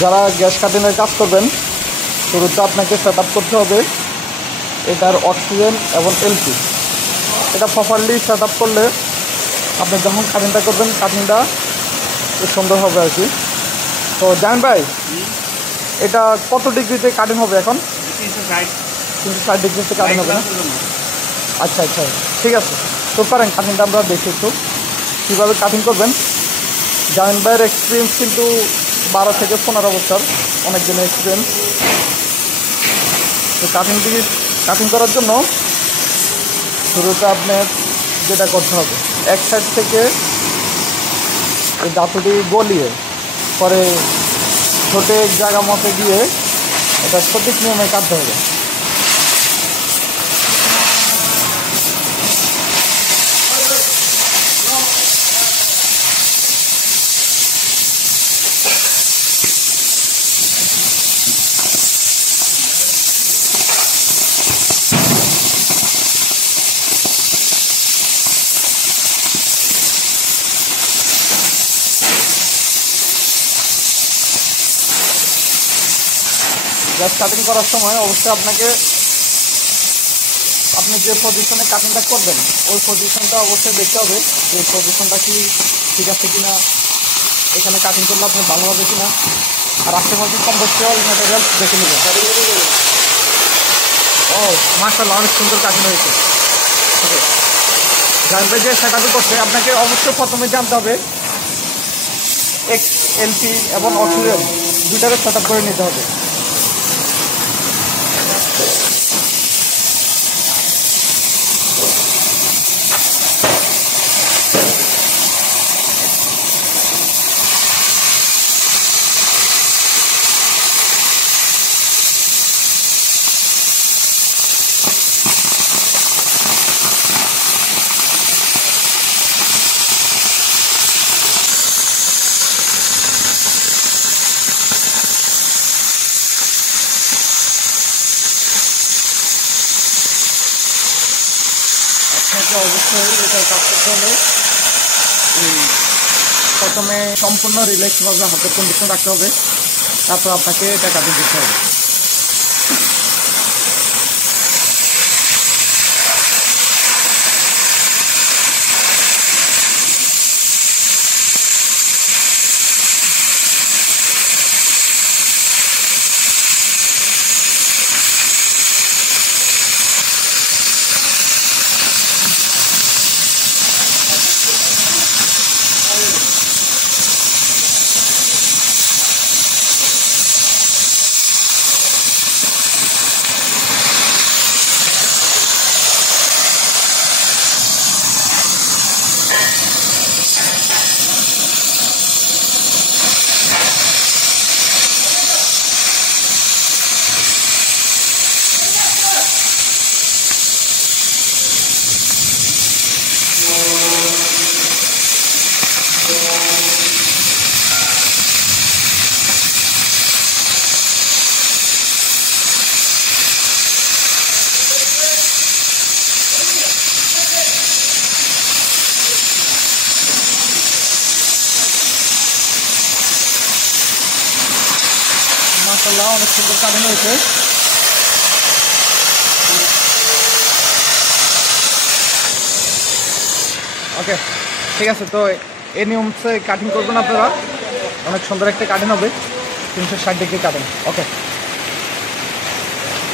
যারা গ্যাস কাটিংয়ের কাজ করবেন শুরুতে আপনাকে সেট আপ করতে হবে এটার অক্সিজেন এবং এলপি। এটা প্রপারলি সেট আপ করলে আপনি যখন কাটিংটা করবেন কাটিংটা খুব সুন্দর হবে আর কি। তো জানেন ভাই এটা কত ডিগ্রিতে কাটিং হবে এখন? 360 ডিগ্রিতে কাটিং হবে না? আচ্ছা আচ্ছা ঠিক আছে, তো পারেন কাটিংটা আমরা দেখি একটু কীভাবে কাটিং করবেন। জামিন ভাইয়ের এক্সপিরিয়েন্স কিন্তু 12 থেকে 15 বছর, অনেক দিনের এক্সপিরিয়েন্স। তো কাটিং করার জন্য শুরুতে আপনার যেটা করতে হবে, এক সাইড থেকে এই ধাতুটি গলিয়ে পরে ছোটো জায়গা মতো দিয়ে এটা সঠিক নিয়মে কাটতে হবে। গ্যাস কাটিং করার সময় অবশ্যই আপনি যে পজিশনে কাটিংটা করবেন ওই পজিশনটা অবশ্যই দেখতে হবে যে পজিশনটা কি ঠিক আছে কিনা, এখানে কাটিং করলে আপনার ভালো হবে কিনা। আর আশেপাশে কম্পোস্টেবল ম্যাটেরিয়াল দেখে নেবেন। ও মাশাআল্লাহ, অনেক সুন্দর কাটিং হয়েছে। ওকে, জানবে যে সেটাতে করতে আপনাকে অবশ্যই প্রথমে জানতে হবে এলপি এবং অক্সিজেন দুইটাকে সেট আপ করে নিতে হবে। অবশ্যই এটা কাজ করতে হলে প্রথমে সম্পূর্ণ রিল্যাক্সভাবে হাতের কন্ডিশন রাখতে হবে, তারপর আপনাকে এটা কাটিং করতে হবে। মাশাআল্লাহ, অনেক সুন্দর কাটিং হয়েছে। ওকে ঠিক আছে, তো এই নিয়মে কাটিং করবেন আপনারা, অনেক সুন্দর একটা কাটিং হবে 360 ডিগ্রি কাটিং। ওকে।